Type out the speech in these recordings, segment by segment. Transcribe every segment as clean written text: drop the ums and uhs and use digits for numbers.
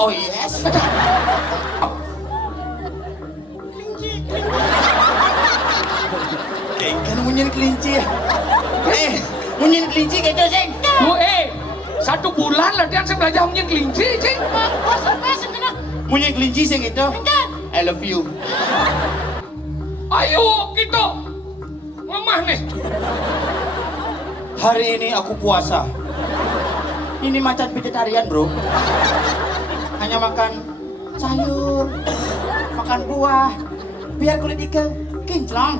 Oh yes. Kan munyin kelinci. Munyin kelinci gitu sih. Bu, 1 bulan latihan saya belajar munyin kelinci, cing. Munyin kelinci sih gitu. I love you. Ayo, gitu. Lemah nih. Hari ini aku puasa. Ini macan vegetarian bro. Hanya makan sayur, makan buah, biar kulit ikan kinclong.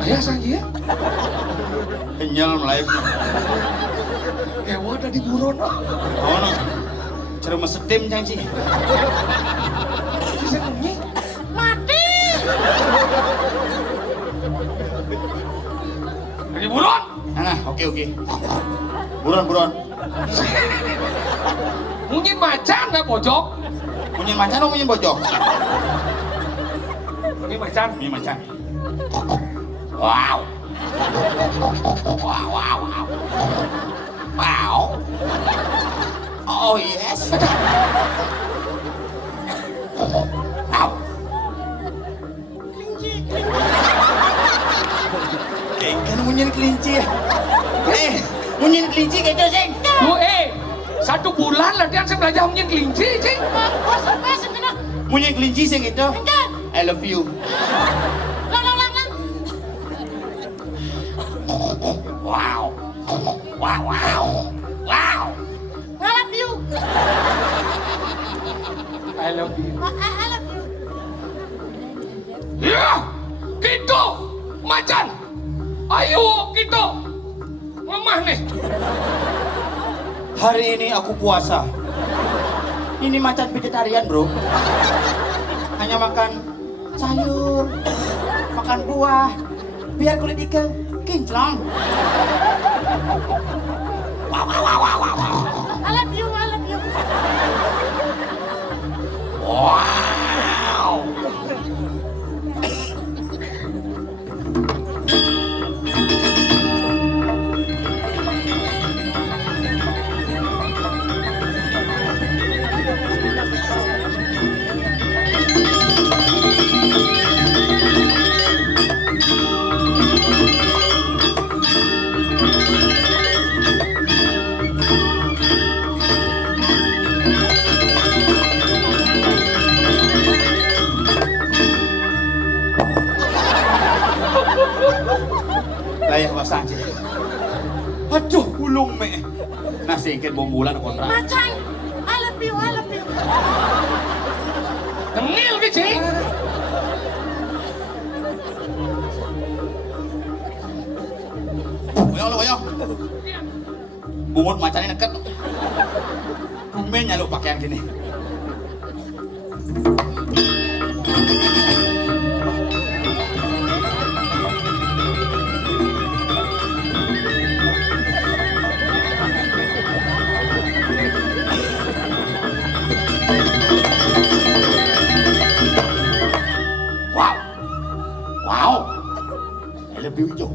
Ayah sanji ya? Kenyal melayu. Hewan ada di buron. Oh no. Cerma setim janji. Si senengnya. Mati. Di buron. Nah, oke. Buron. Mungkin macan dah pojok. Munyin macan atau munyin bojok? Ini macan. Munyin macan. Wow. Oh yes. Wow. Kan munyin kelinci. Munyin kelinci gitu sih. Lu satu bulan latihan saya belajar mungkin kelinci cing. Pasang kena. Munyin kelinci sih gitu. Enggak. I love you. Lang. Wow. Ngalap you. I love you. I love you. Ya, gitu, macan. Ayo gitu. Mamah nih. Hari ini aku puasa. Ini macan vegetarian, bro. Hanya makan sayur, makan buah, biar kulit ikan kinclong. I love you. Wow. Layak basah aja. Aduh, ulung me. Nasi ikan bom bulan kontra. Macan. I love you. Tengil ke cing. Woyo. Bungut macannya neket. Tumben nyaluk pakaian gini. Wow. I love you hijau.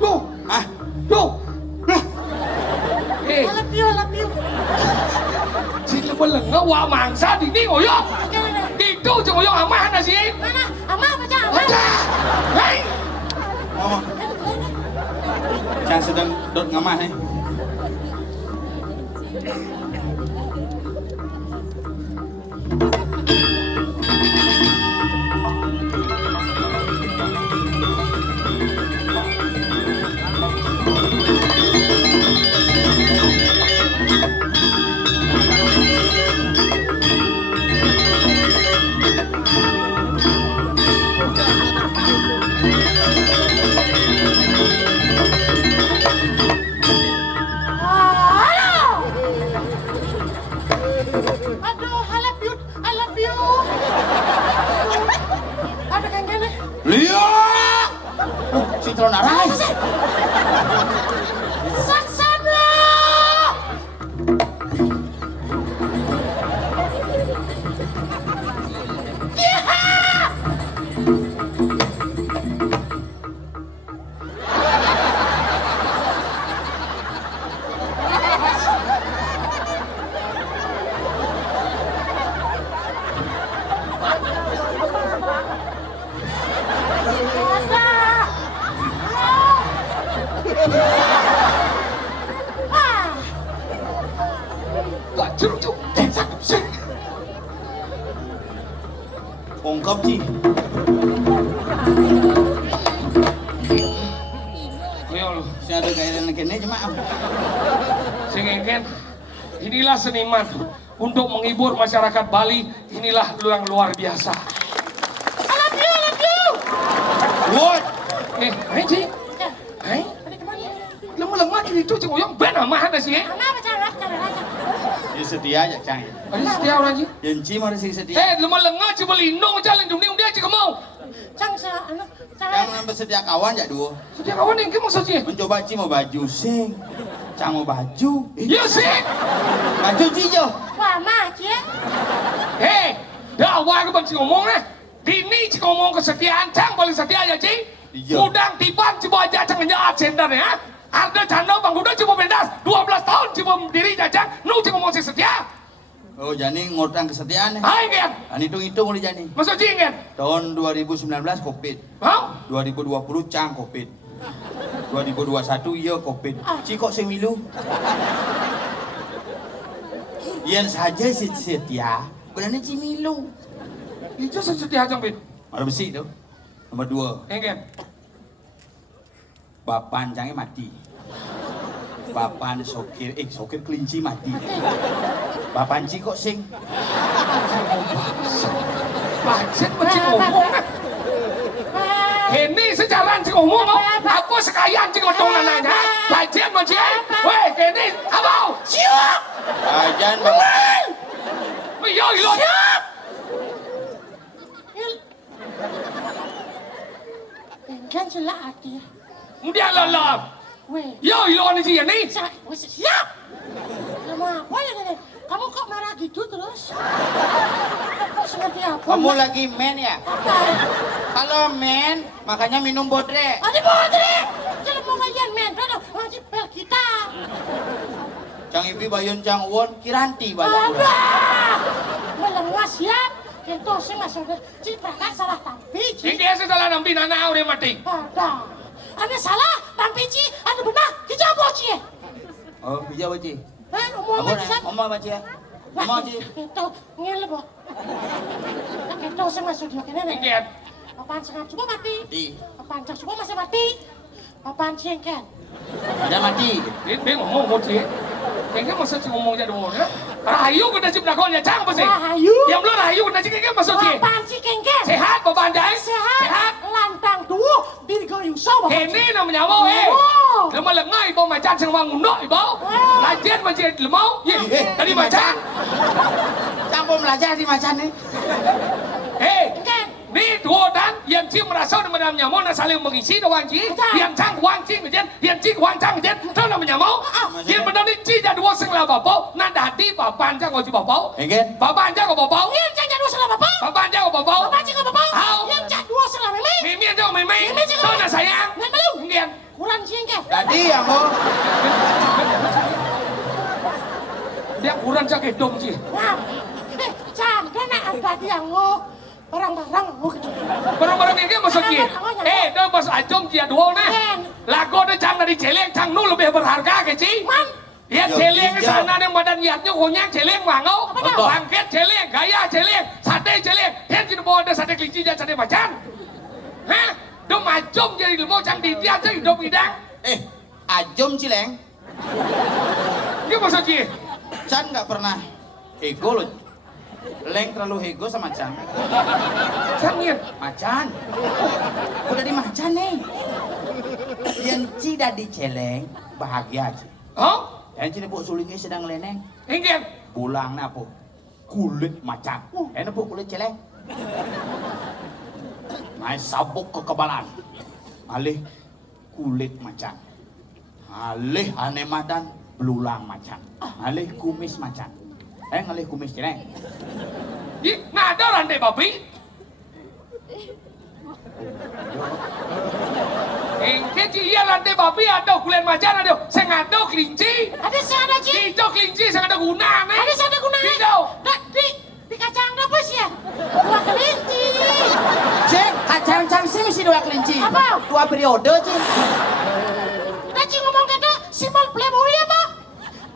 Tuh, Ah, tuh. I love you. Cing lepas lengah wah mangsa di ni ngoyok. Gitu cing ngoyok amah nasi. Mana? Ama macam ama. Hei. oh, Cang sedang dot ngamah nih. Aduh, I love you. Ada kan kene? Lia! Sinetron arai. Saksana. Gak curcuk. Sing. Ungkap Ci. Ayo lu. Saya ada kaitan kene cuma Sing engken. Inilah seniman. untuk menghibur masyarakat Bali. Inilah yang luar biasa. I love you, I love you. What? Hai Ci. Ya, Hai. tadi kemana? Lemah-lemah jadi itu cik oyong ben amah ada sih. Ama bicara aja. Ya setia aja cang. Ada setia orang Ci. Yenci mana sih setia? Lemah-lemah coba lindung jalan dunia dia cik mau. Cang sa anu, Yang nambah setia kawan ya duo. Setia kawan yang kamu maksud Ci? Mencoba Ci mau baju sing. Cang mau baju. Ya sih. Baju Ci jo. wah mah cie. Dah awal ke bang cik ngomong nah. Dini cik ngomong kesetiaan cang paling setia ya Ci. Iya. Udang tiban coba aja cang nyaat sendan ya. Ada canda bang udah coba pendas 12 tahun coba diri jajang nu cik ngomong si setia. Oh jadi ngutang kesetiaan ya. Hai kan. Hitung-hitung udah jadi. Maksud Ci kan? Tahun 2019 Covid. Hah? 2020 cang Covid. 2021 iya Covid. Ci kok sing milu? Yang saja si setia, benar Ci milu. Itu setia cang bin. Ada besi tuh. Nomor 2, Kan? bapan cangnya mati. Bapan sokir kelinci mati. Bapan Ci kok sing? Bacet cik ngomong nah. Ini sejalan cik ngomong oh. Aku sekalian cik ngomong nanya. Bacet macet. Weh, ini abau. Siap. Ajan bang. Yo yo. Siap. Kan sila ati. Dia lelap. Weh, Yo ilo ni Ci ni. siap. Lama apa ya ini? Kamu kok marah gitu terus? Seperti apa? Kamu lagi men ya? Apa? Kalau men, makanya minum bodre. Adi bodre. Jangan mau ngayan men. Dodo, ngaji pel kita. Cang Ibi bayun cang won kiranti banyak. Ada. Melengah siap. Itu sih masuk ke ciprakan salah tampi. Ini dia salah nampi nana udah mati. Ada. Ada salah tampi ci. Ada benar. Kita boci. Oh, bija baci. Hah, omong Abon aja. omong baci ya. Omong Ci. Itu ngel bo. Itu sih masuk dia kene nih. Kan? Apaan sengap coba mati. Mati. Apaan cak coba masih mati. Apaan cengken. Ada mati. Dia ngomong mau Ci. Kayaknya maksud Ci ngomong jadi ngomong ya. Rahayu kena cip dakonnya cang apa sih? Rahayu. Yang belum rahayu kena cip kayaknya maksud Ci. Apaan sih kengken? Sehat bapak andai? Sehat. Lantang tuh. Diri goyang sobo. Ini namanya mau Lemah lengai ibu macan sing wang undok ibu. Lajian macam lemau. Tadi macan. Cang pun belajar di macan nih. Kengken. Ni dua dan yang Ci merasa dengan nyamuk nak saling mengisi dengan Ci. Yang cang wang Ci kemudian, yang Ci wang cang kemudian. Tahu namanya mau? Yang benar ni Ci jadi dua senglah bapau. Nak hati bapak anja kau Ci bapau. Egen. Bapak anja kau bapau. Yang cak dua salah bapak. Bapak anja kau bapau. Bapak cak bapak. Hau. Yang cak dua salah meme. Mimi anja kau mimi. Mimi cakap Tahu apa? nak sayang. Ngan belum? Kemudian. Kurang cengken. Tadi ya mau. Dia kurang cak dong Ci. Nah, cak kena ada dia ngo. Barang-barang ngo gitu. Barang-barang ini masuk Ci. Dah pas ajong Ci dua nah. Lagu dah cang dari celeng cang nu lebih berharga ke Ci. Man. Ya celeng ke sana yang badan liatnya konyang celeng mangau. Betul. Bangket celeng, gaya celeng, sate celeng. Yang kita bawa ada sate kelinci dan sate macan. Hah? Dia macam jadi lemau cang di dia tu hidup hidang. Ajom Cileng. Dia maksud Ci. Chan nggak pernah ego loh. Leng terlalu ego sama Chan. Sangin. Macan. Udah di macan nih. Yang Ci di Celeng bahagia aja. Oh? Yang Ci nepuk sulingnya sedang leneng. Ingin. Pulang apa? Kulit macan. Nepuk kulit Celeng. Main sabuk kekebalan. Alih kulit macan. Alih aneh madan belulang macan. Alih kumis macan. Alih kumis Celeng. Ih, nah ada rantai babi. Ingin Ci iya rantai babi ada kulit macan ada. Sengado kelinci. Ada sih ada Ci. Hijau kelinci sengado guna nih. Ada sih ada gunanya. Hijau. Di kacang apa sih ya? Dua kelinci. Cek, kacang-kacang sih mesti 2 kelinci. Apa? 2 periode, Cek. Nah Ci ngomong kata simbol playboy apa?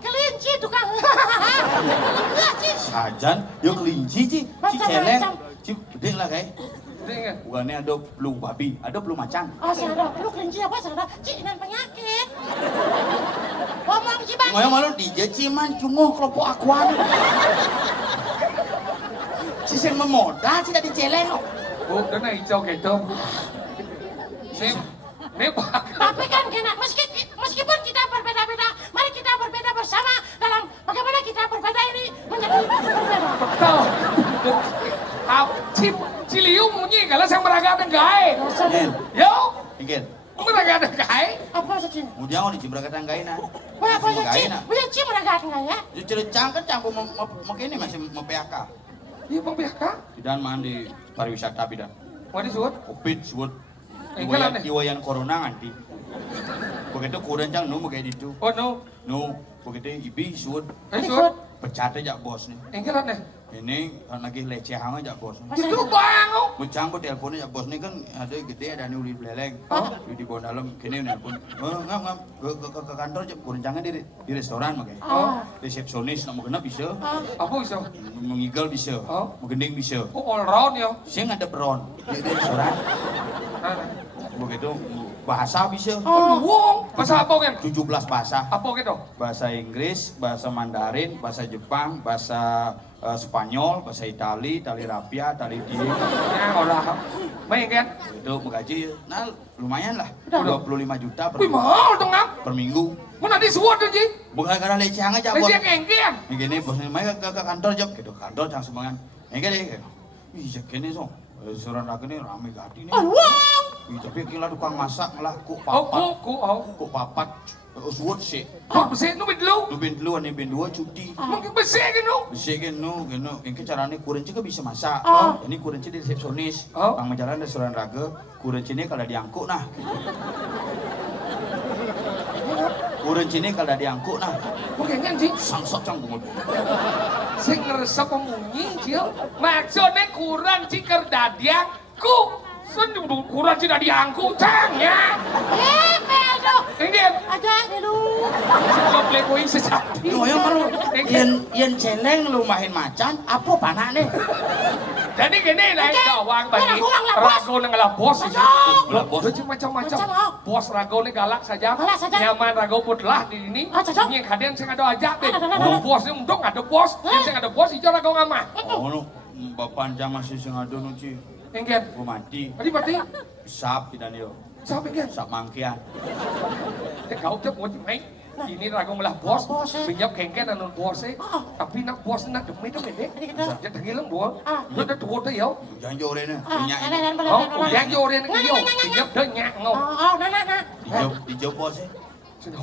Kelinci tukang. Enggak Ci. Sajan, yo kelinci, Ci. Ci Macam, Celeng. macam. Ci gede lah, kayak. Ingin. Bukannya ada flu babi, ada flu macan. Oh, saya ada. Lu kelinci apa? Saya ada. Ci, nan penyakit. Ngomong Ciban. Ngoyo malu di Ciman cunguh kelompok akuan. Si sing memodal tidak diceleng kok. Bu, đến này cho kẻ tôm. Nếu bà Tapi kan kena meskipun kita berbeda-beda, mari kita berbeda bersama dalam bagaimana kita berbeda ini menjadi berbeda. tahu, si Liu bunyi kalau sang meragakan gay. Ken, Yo, Ken. meragakan gay. Apa saja? Ujang di cibraga tanggaina. Banyak cim mereka enggak ya? Cerecang kan campur ini masih mau PHK. Iya bang PHK. Tidak mandi pariwisata bidan. Mau disuut? Covid suut. Engkelan deh. Iwayan corona nganti. Begitu kurang cang nu kayak itu. Oh no. Nu begitu ibi suut. Disuut. Pecat aja bos nih. Engkelan deh. Ini kan lagi lecehan aja bos. Itu bang. Bocang ku teleponnya ya bos nih kan ada gede ada nih uli beleleng. Di bawah dalam kini nelpon. Ngam ke kantor aja kurencangnya di restoran makanya. Resepsionis namu kena bisa. Apa bisa? Mengigal bisa. Menggending bisa. Oh all round ya. Saya nggak ada peron di restoran. Begitu bahasa bisa. Wong. Bahasa apa kan? 17 bahasa. Apa gitu? Bahasa Inggris, bahasa Mandarin, bahasa Jepang, bahasa Spanyol, bahasa Itali, Tali Rapia, Tali Dia. Ya orang. Main kan? Itu menggaji, nah lumayan lah. 25 juta per, Wih mahal dong ngam. per minggu. Mau nanti suat aja. Bukan karena lecehan aja bos. Lagi engkian. Yang gini bosnya main ke kantor jam, gitu kantor jangan semangat. Yang gini, ih gini so, restoran lagi nih rame gadi nih. Ih, tapi kira tukang masak malah kok papat, kok papat, suwot sih. Kok besi nu bidlu? Nu bin dulu, nih bin dua cuti. Mungkin besi gitu. Bisa gini, ini caranya kurenci kan bisa masak. Ini kurenci di resepsionis. Pang jalan restoran raga, kurenci ini kalau diangkut nah. Kurenci ini kalau diangkut nah. Mungkin kan sih. Sangsot canggung. Sing ngeresep pemunyi cil. Maksudnya kurang cikar dadiang ku. Sendiri kurang tidak diangkut cangnya. Pedro. Engkian. Ada dulu. Sebab playboy sejati. Yo yang malu, yen celeng lu main macan, apa panah nih? Jadi gini lah gawang bagi rago nang ngalah bos sih. Bos macam-macam. Bos rago nih galak saja. Nyaman rago putlah di ini. Ini kalian sing ada aja deh. Bos ini untung ada bos. Yang sing ada bos ijo rago ngamah. Oh nu, bapak jam masih sing ada nu ci. Engkian. Gua mati. Mati. Sap tidak nih. Siapa engkian? Sap mangkian. Kau cek mau main. Ini rago ngalah bos. Pinjam kengken anu bos tapi nak bos nak demi demi deh. Jadi tenggelam bos. Lu dah tua tuh ya. Jangan jore nih, minyak. Oh, yang jore nih yo. Pinjam dah nyak ngau. Dijauh bos sih. Sudah.